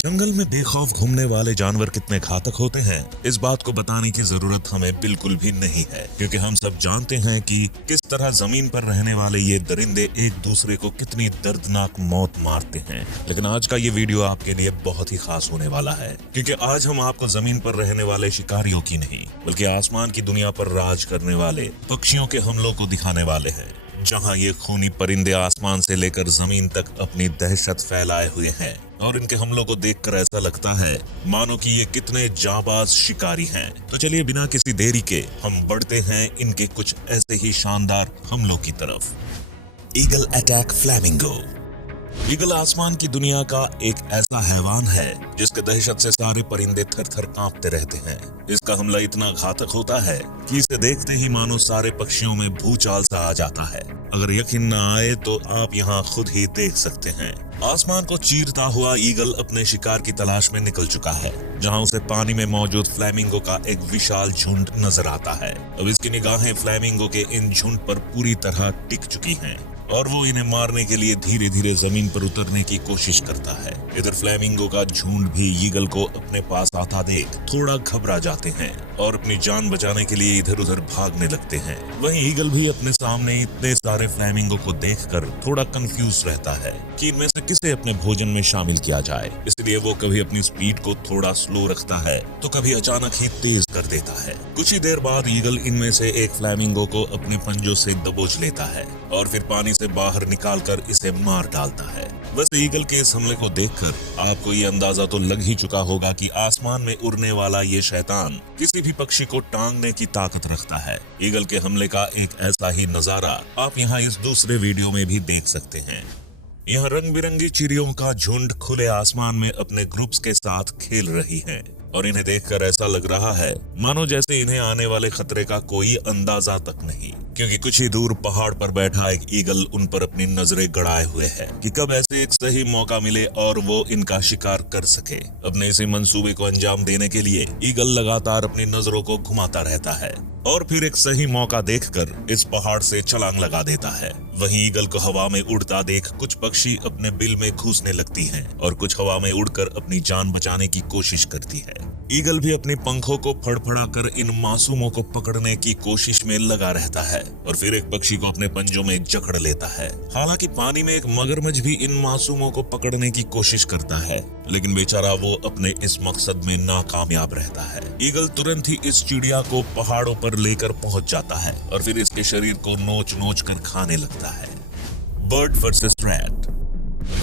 जंगल में बेखौफ घूमने वाले जानवर कितने घातक होते हैं, इस बात को बताने की जरूरत हमें बिल्कुल भी नहीं है, क्योंकि हम सब जानते हैं कि किस तरह जमीन पर रहने वाले ये दरिंदे एक दूसरे को कितनी दर्दनाक मौत मारते हैं। लेकिन आज का ये वीडियो आपके लिए बहुत ही खास होने वाला है, क्योंकि आज हम आपको जमीन पर रहने वाले शिकारियों की नहीं, बल्कि आसमान की दुनिया पर राज करने वाले पक्षियों के हमलों को दिखाने वाले हैं, जहां ये खूनी परिंदे आसमान से लेकर जमीन तक अपनी दहशत फैलाए हुए हैं। और इनके हमलों को देखकर ऐसा लगता है मानो कि ये कितने जाबाज शिकारी हैं। तो चलिए बिना किसी देरी के हम बढ़ते हैं इनके कुछ ऐसे ही शानदार हमलों की तरफ। Eagle attack flamingo. ईगल आसमान की दुनिया का एक ऐसा हैवान है जिसके दहशत से सारे परिंदे थर थर कांपते रहते हैं। इसका हमला इतना घातक होता है कि इसे देखते ही मानो सारे पक्षियों में भूचाल सा आ जाता है। अगर यकीन न आए तो आप यहाँ खुद ही देख सकते हैं। आसमान को चीरता हुआ ईगल अपने शिकार की तलाश में निकल चुका है, जहाँ उसे पानी में मौजूद फ्लैमिंगो का एक विशाल झुंड नजर आता है। अब इसकी निगाहें फ्लैमिंगो के इन झुंड पर पूरी तरह टिक चुकी हैं और वो इन्हें मारने के लिए धीरे धीरे जमीन पर उतरने की कोशिश करता है। इधर फ्लैमिंगो का झुंड भी ईगल को अपने पास आता देख थोड़ा घबरा जाते हैं और अपनी जान बचाने के लिए इधर उधर भागने लगते हैं। वहीं ईगल भी अपने सामने इतने सारे फ्लैमिंगो को देखकर थोड़ा कंफ्यूज रहता है कि इनमें से किसे अपने भोजन में शामिल किया जाए। इसलिए वो कभी अपनी स्पीड को थोड़ा स्लो रखता है तो कभी अचानक ही तेज कर देता है। कुछ ही देर बाद ईगल इनमें से एक फ्लैमिंगो को अपने पंजों से दबोच लेता है और फिर पानी से बाहर निकालकर इसे मार डालता है। वैसे ईगल के इस हमले को देखकर आपको ये अंदाजा तो लग ही चुका होगा कि आसमान में उड़ने वाला ये शैतान किसी भी पक्षी को टांगने की ताकत रखता है। ईगल के हमले का एक ऐसा ही नजारा आप यहाँ इस दूसरे वीडियो में भी देख सकते हैं। यहाँ रंग बिरंगी चिड़ियों का झुंड खुले आसमान में अपने ग्रुप्स के साथ खेल रही है और इन्हें देखकर ऐसा लग रहा है मानो जैसे इन्हें आने वाले खतरे का कोई अंदाजा तक नहीं, क्योंकि कुछ ही दूर पहाड़ पर बैठा एक ईगल उन पर अपनी नजरें गड़ाए हुए है कि कब ऐसे एक सही मौका मिले और वो इनका शिकार कर सके। अपने इसी मंसूबे को अंजाम देने के लिए ईगल लगातार अपनी नजरों को घुमाता रहता है और फिर एक सही मौका देखकर इस पहाड़ से छलांग लगा देता है। वहीं ईगल को हवा में उड़ता देख कुछ पक्षी अपने बिल में घुसने लगती हैं और कुछ हवा में उड़कर अपनी जान बचाने की कोशिश करती है। ईगल भी अपने पंखों को फड़फड़ाकर इन मासूमों को पकड़ने की कोशिश में लगा रहता है और फिर एक पक्षी को अपने पंजों में जकड़ लेता है। हालांकि पानी में एक मगरमच्छ भी इन मासूमों को पकड़ने की कोशिश करता है, लेकिन बेचारा वो अपने इस मकसद में नाकामयाब रहता है। ईगल तुरंत ही इस चिड़िया को पहाड़ों पर लेकर पहुंच जाता है और फिर इसके शरीर को नोच नोच कर खाने लगता है। Bird versus rat.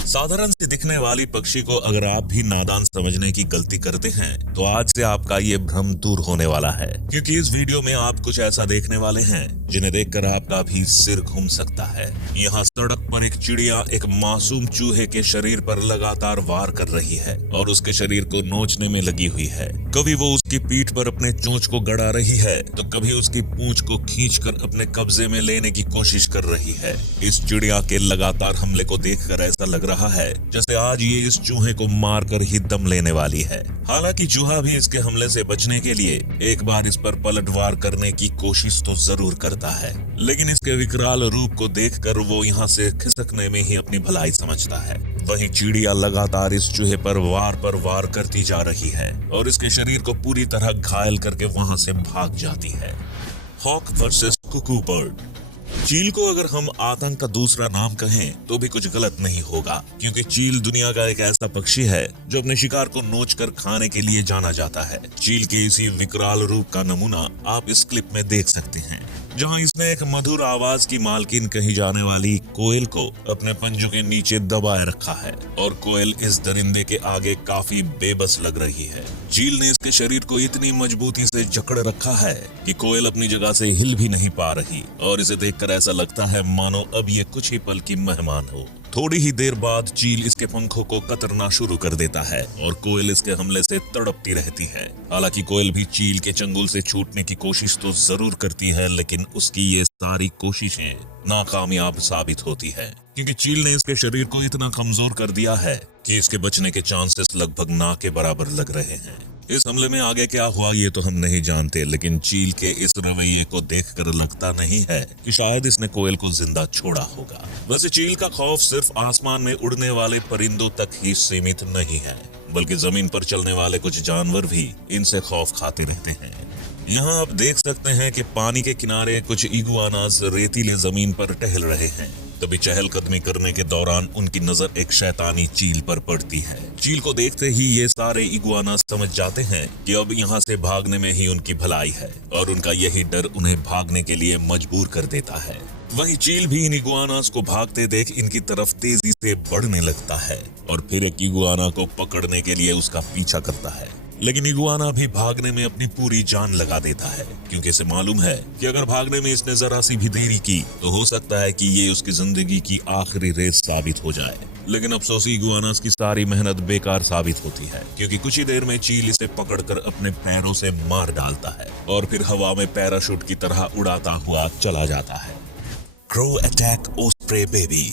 साधारण से दिखने वाली पक्षी को अगर आप भी नादान समझने की गलती करते हैं तो आज से आपका ये भ्रम दूर होने वाला है, क्योंकि इस वीडियो में आप कुछ ऐसा देखने वाले हैं जिन्हें देखकर आपका भी सिर घूम सकता है। यहाँ सड़क पर एक चिड़िया एक मासूम चूहे के शरीर पर लगातार वार कर रही है और उसके शरीर को नोचने में लगी हुई है। कभी वो उसकी पीठ पर अपने चोंच को गड़ा रही है तो कभी उसकी पूंछ को खींचकर अपने कब्जे में लेने की कोशिश कर रही है। इस चिड़िया के लगातार हमले को देखकर ऐसा लग रहा है जैसे आज ये इस चूहे को मारकर ही दम लेने वाली है। हालांकि चूहा भी इसके हमले से बचने के लिए एक बार इस पर पलटवार करने की कोशिश तो जरूर करता है, लेकिन इसके विकराल रूप को देखकर वो यहाँ से खिसकने में ही अपनी भलाई समझता है। वहीं चिड़िया लगातार इस चूहे पर वार करती जा रही है और इसके शरीर को पूरी तरह घायल करके वहां से भाग जाती है। Hawk versus cuckoo bird. चील को अगर हम आतंक का दूसरा नाम कहें तो भी कुछ गलत नहीं होगा, क्योंकि चील दुनिया का एक ऐसा पक्षी है जो अपने शिकार को नोचकर खाने के लिए जाना जाता है। चील के इसी विकराल रूप का नमूना आप इस क्लिप में देख सकते हैं, जहां इसने एक मधुर आवाज की मालकिन कही जाने वाली कोयल को अपने पंजों के नीचे दबाए रखा है और कोयल इस दरिंदे के आगे काफी बेबस लग रही है। चील ने इसके शरीर को इतनी मजबूती से जकड़ रखा है कि कोयल अपनी जगह से हिल भी नहीं पा रही और इसे देखकर ऐसा लगता है मानो अब ये कुछ ही पल की मेहमान हो। थोड़ी ही देर बाद चील इसके पंखों को कतरना शुरू कर देता है और कोयल इसके हमले से तड़पती रहती है। हालांकि कोयल भी चील के चंगुल से छूटने की कोशिश तो जरूर करती है, लेकिन उसकी ये सारी कोशिशें नाकामयाब साबित होती है, क्योंकि चील ने इसके शरीर को इतना कमजोर कर दिया है कि इसके बचने के चांसेस लगभग ना के बराबर लग रहे हैं। इस हमले में आगे क्या हुआ ये तो हम नहीं जानते, लेकिन चील के इस रवैये को देखकर लगता नहीं है कि शायद इसने कोयल को जिंदा छोड़ा होगा। वैसे चील का खौफ सिर्फ आसमान में उड़ने वाले परिंदों तक ही सीमित नहीं है। बल्कि जमीन पर चलने वाले कुछ जानवर भी इनसे खौफ खाते रहते हैं। यहाँ आप देख सकते हैं कि पानी के किनारे कुछ इगुआनास रेतीले जमीन पर टहल रहे हैं। तभी चहलकदमी करने के दौरान उनकी नजर एक शैतानी चील पर पड़ती है। चील को देखते ही ये सारे इगुआनास समझ जाते हैं कि अब यहाँ से भागने में ही उनकी भलाई है और उनका यही डर उन्हें भागने के लिए मजबूर कर देता है। वहीं चील भी इन इगुआनास को भागते देख इनकी तरफ तेजी से बढ़ने लगता है और फिर एक इगुआना को पकड़ने के लिए उसका पीछा करता है। लेकिन इगुआना भी भागने में अपनी पूरी जान लगा देता है, क्योंकि इसे मालूम है कि अगर भागने में इसने जरा सी भी देरी की तो हो सकता है कि ये उसकी जिंदगी की आखिरी रेस साबित हो जाए। लेकिन अफसोसी इगुआनास की सारी मेहनत बेकार साबित होती है, क्योंकि कुछ ही देर में चील इसे पकड़कर अपने पैरों से मार डालता है और फिर हवा में पैराशूट की तरह उड़ाता हुआ चला जाता है। Crow attack osprey baby.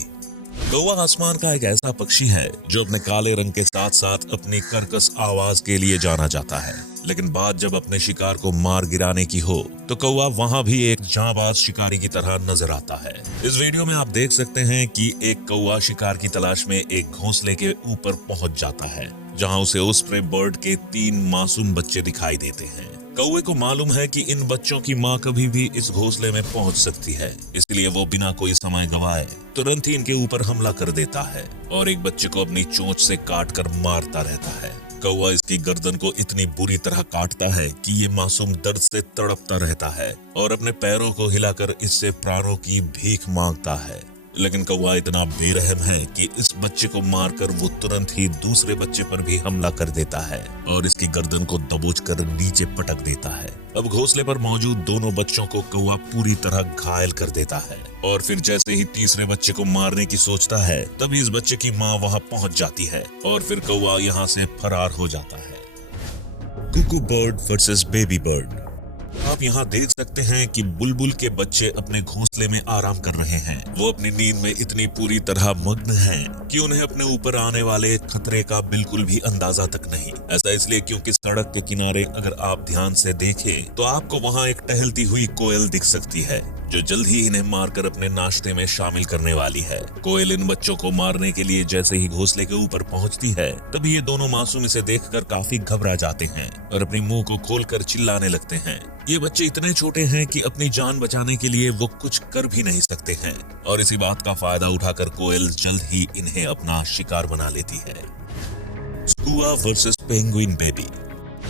कौवा आसमान का एक ऐसा पक्षी है जो अपने काले रंग के साथ साथ अपनी कर्कश आवाज के लिए जाना जाता है। लेकिन बात जब अपने शिकार को मार गिराने की हो तो कौवा वहाँ भी एक जांबाज शिकारी की तरह नजर आता है। इस वीडियो में आप देख सकते हैं कि एक कौवा शिकार की तलाश में एक घोंसले के ऊपर पहुंच जाता है, जहां उसे ओस्प्रे बर्ड के 3 मासूम बच्चे दिखाई देते हैं। कौवे को मालूम है कि इन बच्चों की मां कभी भी इस घोंसले में पहुंच सकती है, इसलिए वो बिना कोई समय गवाए तुरंत ही इनके ऊपर हमला कर देता है और एक बच्चे को अपनी चोंच से काटकर मारता रहता है। कौवा इसकी गर्दन को इतनी बुरी तरह काटता है कि ये मासूम दर्द से तड़पता रहता है और अपने पैरों को हिलाकर इससे प्राणों की भीख मांगता है। लेकिन कौवा इतना बेरहम है कि इस बच्चे को मारकर वो तुरंत ही दूसरे बच्चे पर भी हमला कर देता है और इसकी गर्दन को दबोचकर नीचे पटक देता है। अब घोंसले पर मौजूद दोनों बच्चों को कौवा पूरी तरह घायल कर देता है और फिर जैसे ही तीसरे बच्चे को मारने की सोचता है तभी इस बच्चे की माँ वहाँ पहुँच जाती है और फिर कौवा यहाँ से फरार हो जाता है। Kuku bird versus baby bird. आप यहाँ देख सकते हैं कि बुलबुल के बच्चे अपने घोंसले में आराम कर रहे हैं। वो अपनी नींद में इतनी पूरी तरह मग्न हैं कि उन्हें अपने ऊपर आने वाले खतरे का बिल्कुल भी अंदाजा तक नहीं। ऐसा इसलिए क्योंकि सड़क के किनारे अगर आप ध्यान से देखें तो आपको वहाँ एक टहलती हुई कोयल दिख सकती है जो जल्द ही इन्हें मारकर अपने नाश्ते में शामिल करने वाली है। कोयल इन बच्चों को मारने के लिए जैसे ही घोंसले के ऊपर पहुंचती है तभी ये दोनों मासूम इसे देखकर काफी घबरा जाते हैं और अपनी मुंह को खोलकर चिल्लाने लगते हैं। ये बच्चे इतने छोटे हैं कि अपनी जान बचाने के लिए वो कुछ कर भी नहीं सकते हैं और इसी बात का फायदा उठाकर कोयल जल्द ही इन्हें अपना शिकार बना लेती है। Skua versus penguin baby.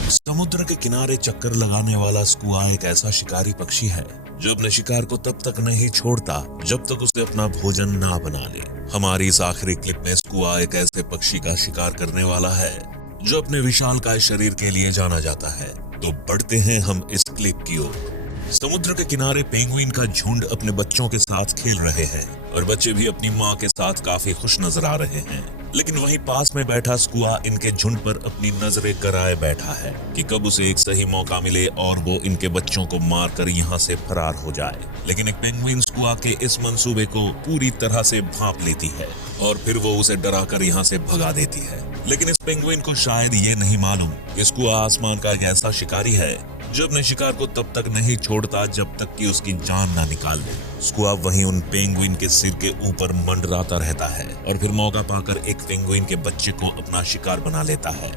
समुद्र के किनारे चक्कर लगाने वाला स्कुआ एक ऐसा शिकारी पक्षी है जो अपने शिकार को तब तक नहीं छोड़ता जब तक उसे अपना भोजन ना बना ले। हमारी इस आखिरी क्लिप में स्कुआ एक ऐसे पक्षी का शिकार करने वाला है जो अपने विशालकाय शरीर के लिए जाना जाता है। तो बढ़ते हैं हम इस क्लिप की ओर। समुद्र के किनारे पेंगुइन का झुंड अपने बच्चों के साथ खेल रहे हैं और बच्चे भी अपनी माँ के साथ काफी खुश नजर आ रहे हैं। लेकिन वहीं पास में बैठा स्कुआ इनके झुंड पर अपनी नजरें गड़ाए बैठा है कि कब उसे एक सही मौका मिले और वो इनके बच्चों को मारकर यहाँ से फरार हो जाए। लेकिन एक पेंगुइन स्कुआ के इस मंसूबे को पूरी तरह से भांप लेती है और फिर वो उसे डराकर यहाँ से भगा देती है। लेकिन इस पेंगुइन को शायद ये नहीं मालूम कि स्कुआ आसमान का एक ऐसा शिकारी है जो अपने शिकार को तब तक नहीं छोड़ता जब तक कि उसकी जान ना निकाल ले। स्कुआ वहीं उन पेंगुइन के सिर के ऊपर मंडराता रहता है और फिर मौका पाकर एक पेंगुइन के बच्चे को अपना शिकार बना लेता है।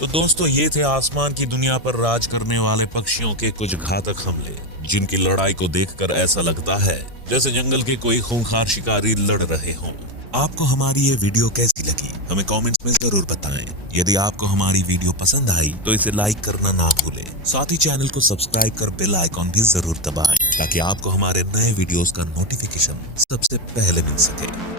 तो दोस्तों, ये थे आसमान की दुनिया पर राज करने वाले पक्षियों के कुछ घातक हमले, जिनकी लड़ाई को देखकर ऐसा लगता है जैसे जंगल के कोई खूंखार शिकारी लड़ रहे हों। आपको हमारी ये वीडियो कैसी लगी हमें कमेंट्स में जरूर बताएं। यदि आपको हमारी वीडियो पसंद आई तो इसे लाइक करना ना भूलें। साथ ही चैनल को सब्सक्राइब कर बेल आइकॉन भी जरूर दबाएं ताकि आपको हमारे नए वीडियोस का नोटिफिकेशन सबसे पहले मिल सके।